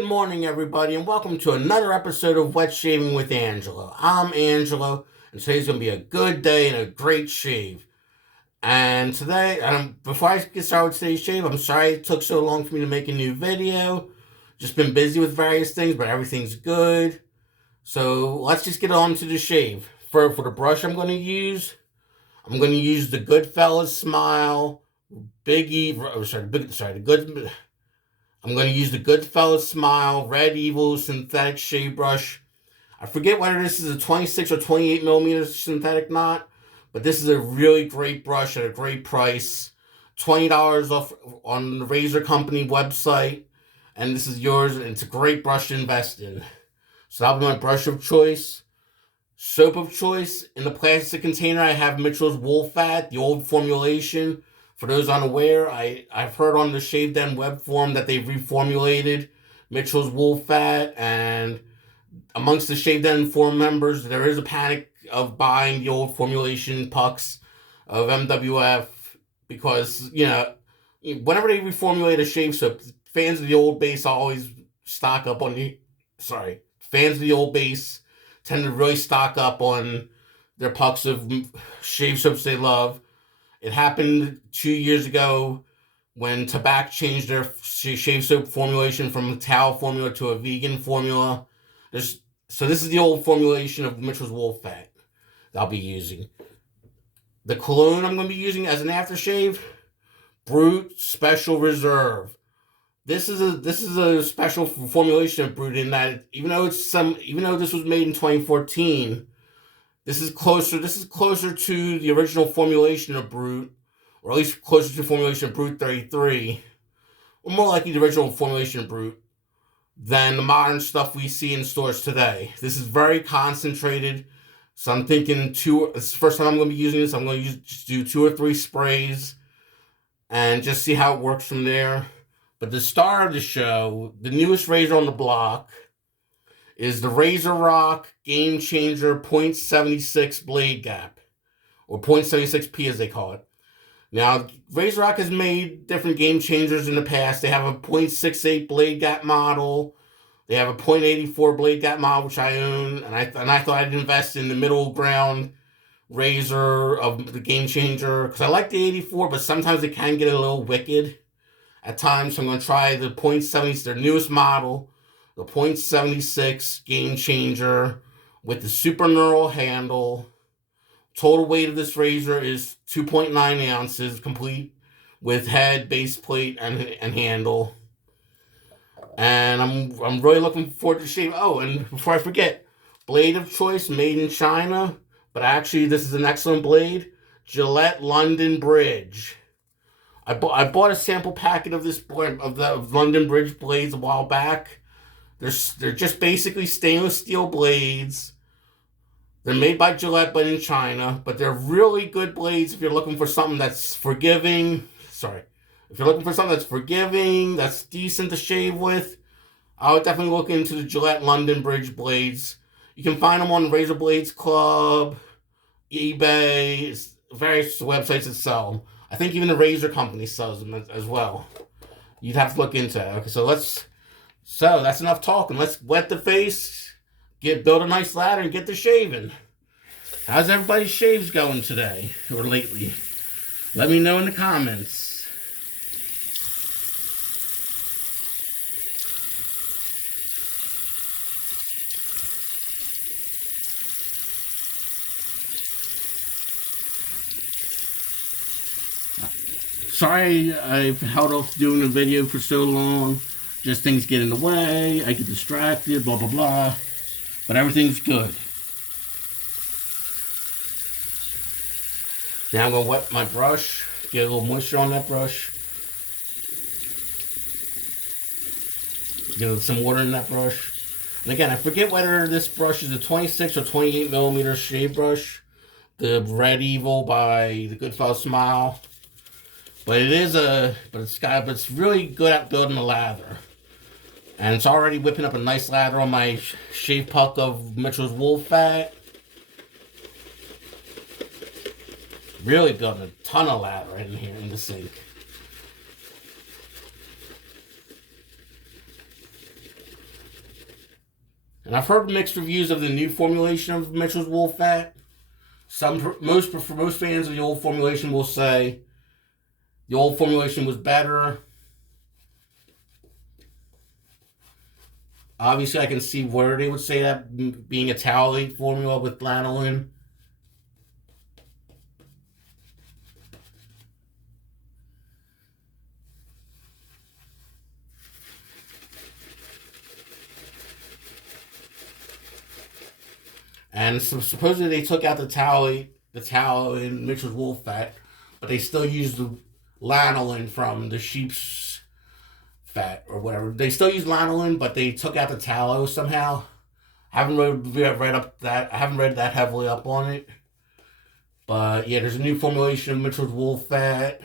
Good morning, everybody, and welcome to another episode of Wet Shaving with Angelo. I'm Angelo, and today's going to be a good day and a great shave. And today, before I get started with today's shave, I'm sorry it took so long for me to make a new video. Just been busy with various things, but everything's good. So let's just get on to the shave. For the brush I'm going to use the Goodfellas Smile I'm going to use the Goodfellas Smile Red Evil synthetic shave brush. I forget whether this is a 26 or 28 millimeter synthetic knot, but this is a really great brush at a great price. $20 off on the Razor Company website, and this is yours, and it's a great brush to invest in. So that'll be my brush of choice. Soap of choice, in the plastic container I have Mitchell's Wool Fat, the old formulation. For those unaware, I've heard on the Shave Den web forum that they've reformulated Mitchell's Wool Fat, and amongst the Shave Den forum members, there is a panic of buying the old formulation pucks of MWF because, whenever they reformulate a shave soap, fans of the old base always stock up on fans of the old base tend to really stock up on their pucks of shave soaps they love. It happened 2 years ago when Tabac changed their shave soap formulation from a towel formula to a vegan formula. So this is the old formulation of Mitchell's Wool Fat that I'll be using. The cologne I'm going to be using as an aftershave, Brut Special Reserve. This is a special formulation of Brut in that even though this was made in 2014. This is closer to the original formulation of Brut, or at least closer to the formulation of Brut 33, or more likely the original formulation of Brut, than the modern stuff we see in stores today. This is very concentrated, so I'm thinking this is the first time I'm going to be using this. I'm going to just do 2 or 3 sprays and just see how it works from there. But the star of the show, the newest razor on the block, is the Razorock Game Changer .76 blade gap, or .76p as they call it. Now, Razorock has made different game changers in the past. They have a .68 blade gap model. They have a .84 blade gap model, which I own, and I thought I'd invest in the middle ground razor of the Game Changer, because I like the 84, but sometimes it can get a little wicked at times, so I'm going to try the .70, their newest model, the .76 Game Changer with the super knurl handle. Total weight of this razor is 2.9 ounces, complete with head, base plate, and handle. And I'm really looking forward to shave. Oh, and before I forget, blade of choice made in China, but actually this is an excellent blade. Gillette London Bridge. I bought a sample packet of the London Bridge blades a while back. They're just basically stainless steel blades. They're made by Gillette, but in China. But they're really good blades if you're looking for something that's forgiving. If you're looking for something that's forgiving, that's decent to shave with, I would definitely look into the Gillette London Bridge blades. You can find them on Razor Blades Club, eBay, various websites that sell them. I think even the Razor Company sells them as well. You'd have to look into it. Okay, so that's enough talking. Let's wet the face, build a nice ladder, and get to shaving. How's everybody's shaves going today or lately? Let me know in the comments. Sorry I've held off doing a video for so long. Just things get in the way, I get distracted, blah, blah, blah. But everything's good. Now I'm going to wet my brush, get a little moisture on that brush. Get some water in that brush. And again, I forget whether this brush is a 26 or 28 millimeter shave brush. The Red Evil by the Goodfellas Smile. But it's really good at building a lather. And it's already whipping up a nice lather on my shave puck of Mitchell's Wool Fat. Really building a ton of lather in here in the sink. And I've heard mixed reviews of the new formulation of Mitchell's Wool Fat. Most fans of the old formulation will say the old formulation was better. Obviously, I can see where they would say that, being a towelate formula with lanolin. And so supposedly they took out the tallow in Mitchell's Wool Fat, but they still use the lanolin from the sheep's fat or whatever. They still use lanolin, but they took out the tallow somehow. I haven't read that heavily up on it. But yeah, there's a new formulation of Mitchell's Wool Fat,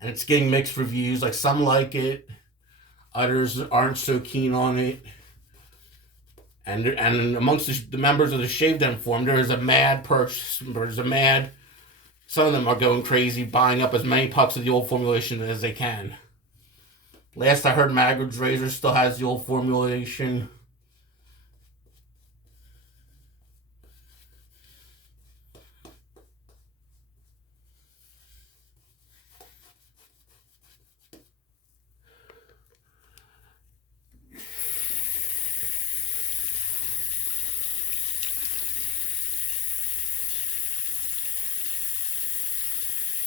and it's getting mixed reviews. Like, some like it, others aren't so keen on it. And amongst the members of the Shave Den forum, there is a mad purchase. Some of them are going crazy, buying up as many pucks of the old formulation as they can. Last I heard, Magrid's Razor still has the old formulation.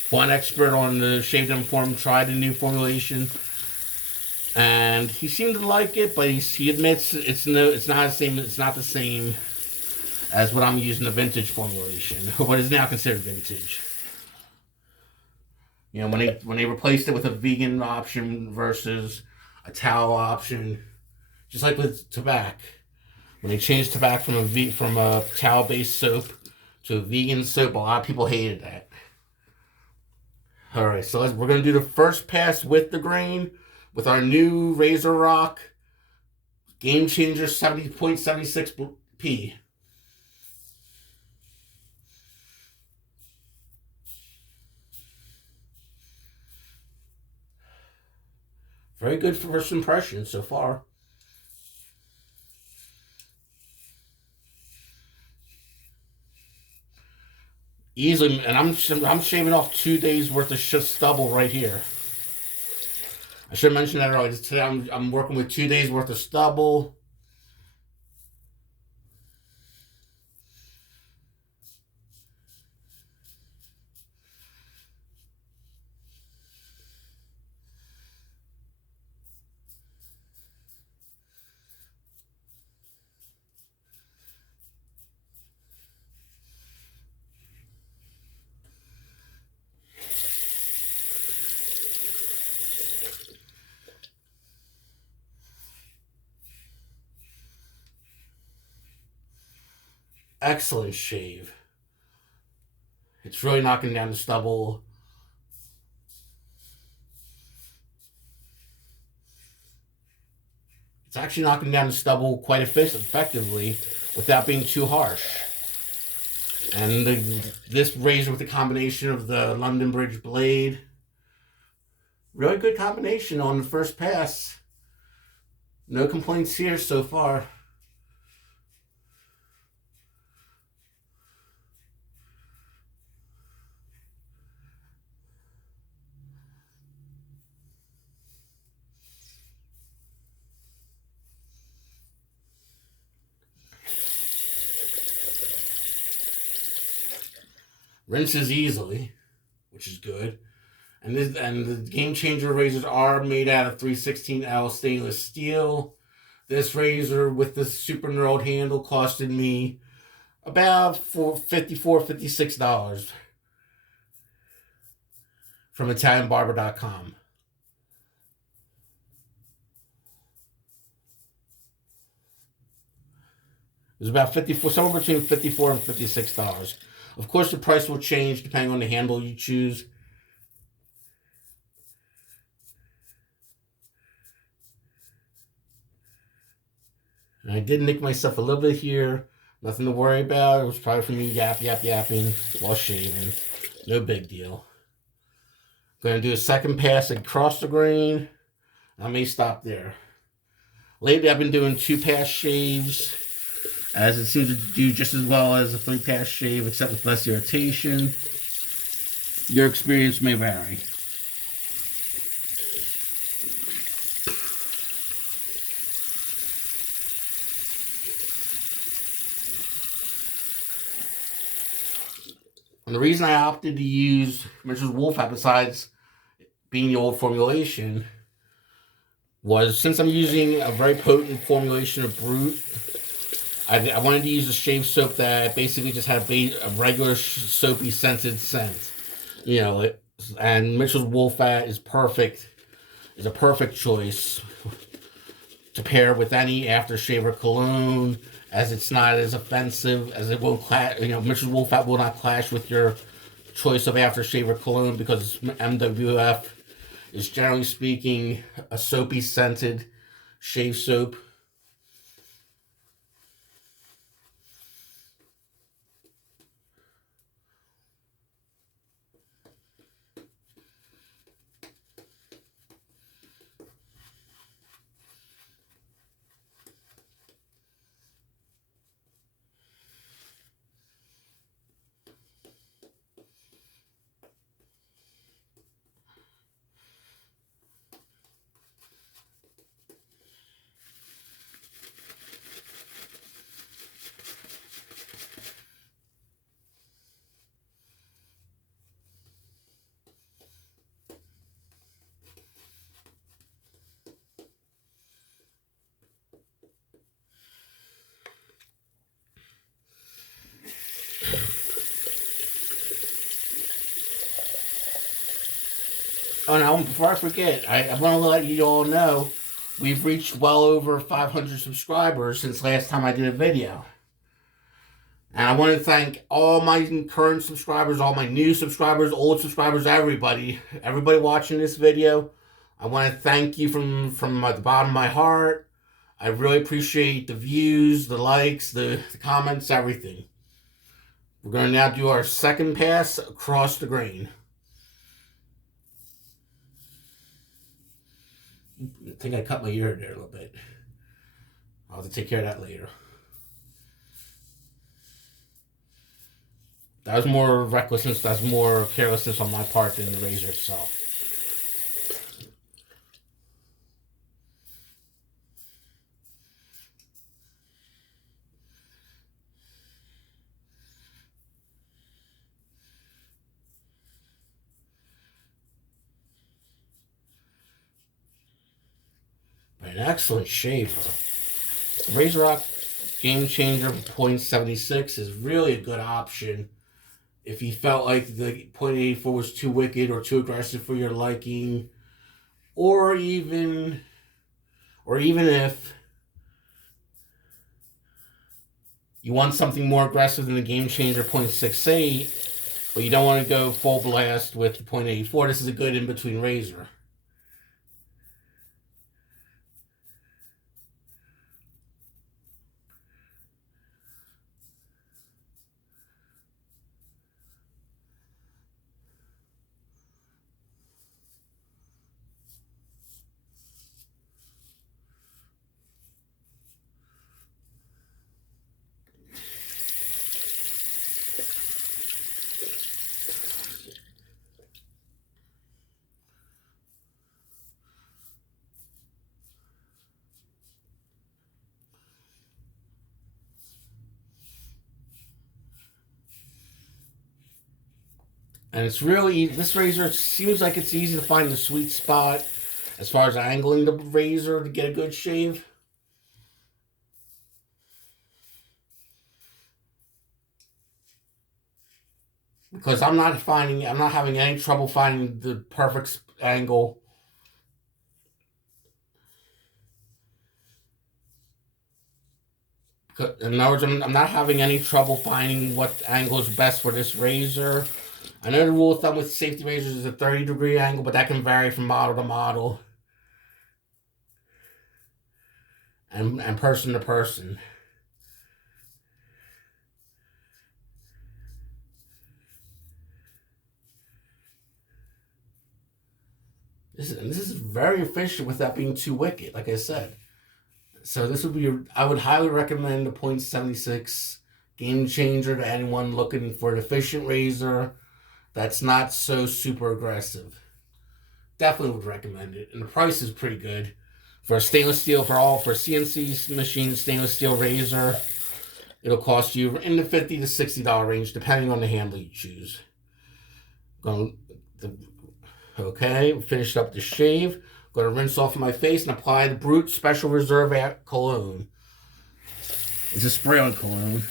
One expert on the Shave Den forum tried the new formulation, and he seemed to like it, but he admits it's not the same as what I'm using, the vintage formulation, what is now considered vintage. You know, when they replaced it with a vegan option versus a tallow option, just like with tobacco, when they changed tobacco from a tallow based soap to a vegan soap, a lot of people hated that. Alright, so we're going to do the first pass with the grain with our new Razorock Game Changer 70.76p. Very good first impression so far. Easily, and I'm shaving off 2 days worth of stubble right here. I should have mentioned that earlier. Today I'm working with 2 days worth of stubble. Excellent shave. It's really knocking down the stubble. It's actually knocking down the stubble quite effectively without being too harsh. And this razor with the combination of the London Bridge blade, really good combination on the first pass. No complaints here so far. Rinses easily, which is good. And the Game Changer razors are made out of 316L stainless steel. This razor with the super knurled handle costed me about $54, $56 from ItalianBarber.com. It was about somewhere between $54 and $56. Of course, the price will change depending on the handle you choose. And I did nick myself a little bit here. Nothing to worry about. It was probably from me yapping while shaving. No big deal. Going to do a second pass across the grain. I may stop there. Lately, I've been doing 2-pass shaves. as it seems to do just as well as a 3-pass shave, except with less irritation. Your experience may vary. And the reason I opted to use Mitchell's Wool Fat, besides being the old formulation, was since I'm using a very potent formulation of Brut, I wanted to use a shave soap that basically just had a regular soapy scented scent. You know, and Mitchell's Wool Fat is perfect. Is a perfect choice to pair with any aftershave or cologne, as it's not as offensive, as it won't clash. You know, Mitchell's Wool Fat will not clash with your choice of aftershave or cologne, because MWF is, generally speaking, a soapy scented shave soap. Oh, now, before I forget, I want to let you all know we've reached well over 500 subscribers since last time I did a video. And I want to thank all my current subscribers, all my new subscribers, old subscribers, everybody watching this video. I want to thank you from the bottom of my heart. I really appreciate the views, the likes, the comments, everything. We're going to now do our second pass across the grain. I think I cut my ear there a little bit. I'll have to take care of that later. That was more recklessness, that's more carelessness on my part than the razor itself. An excellent shave. Razorock Game Changer .76 is really a good option if you felt like the .84 was too wicked or too aggressive for your liking, or even if you want something more aggressive than the Game Changer .68, but you don't want to go full blast with the .84. This is a good in-between razor. And it's really, this razor seems like it's easy to find the sweet spot as far as angling the razor to get a good shave. Because I'm not having any trouble finding the perfect angle. In other words, I'm not having any trouble finding what angle is best for this razor. I know the rule of thumb with safety razors is a 30-degree angle, but that can vary from model to model and person to person. This is very efficient without being too wicked, like I said. So this would be, I would highly recommend the .76 game changer to anyone looking for an efficient razor that's not so super aggressive. Definitely would recommend it. And the price is pretty good. For a stainless steel, for CNC machine stainless steel razor, it'll cost you in the $50 to $60 range, depending on the handle you choose. Okay, finished up the shave. Going to rinse off my face and apply the Brut Special Reserve Cologne. It's a spray-on cologne.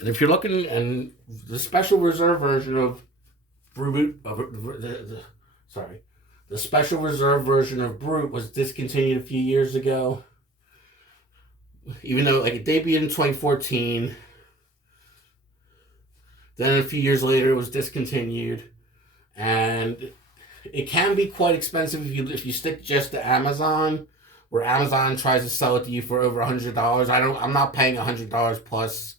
And if you're looking, and the Special Reserve version of Brut, the Special Reserve version of Brut was discontinued a few years ago. Even though it debuted in 2014, then a few years later it was discontinued, and it can be quite expensive if you stick just to Amazon, where Amazon tries to sell it to you for over $100. I'm not paying $100 plus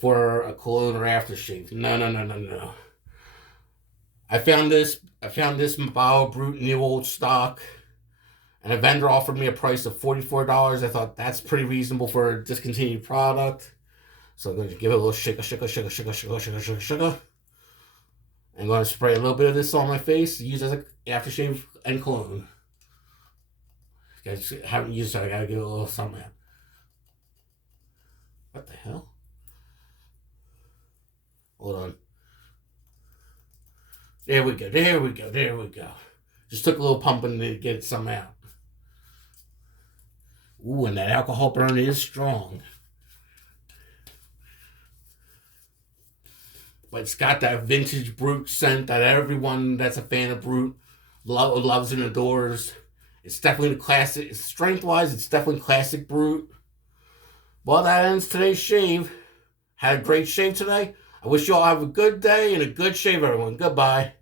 for a cologne or aftershave. No. I found this bottle of Brut new old stock, and a vendor offered me a price of $44. I thought that's pretty reasonable for a discontinued product. So I'm going to give it a little shake. I'm going to spray a little bit of this on my face to use as an aftershave and cologne. I haven't used it, so I got to give it a little something. What the hell? Hold on. There we go. Just took a little pumping to get some out. Ooh, and that alcohol burn is strong. But it's got that vintage Brut scent that everyone that's a fan of Brut loves and adores. It's definitely the classic. Strength-wise, it's definitely classic Brut. Well, that ends today's shave. Had a great shave today. I wish you all have a good day and a good shave, everyone. Goodbye.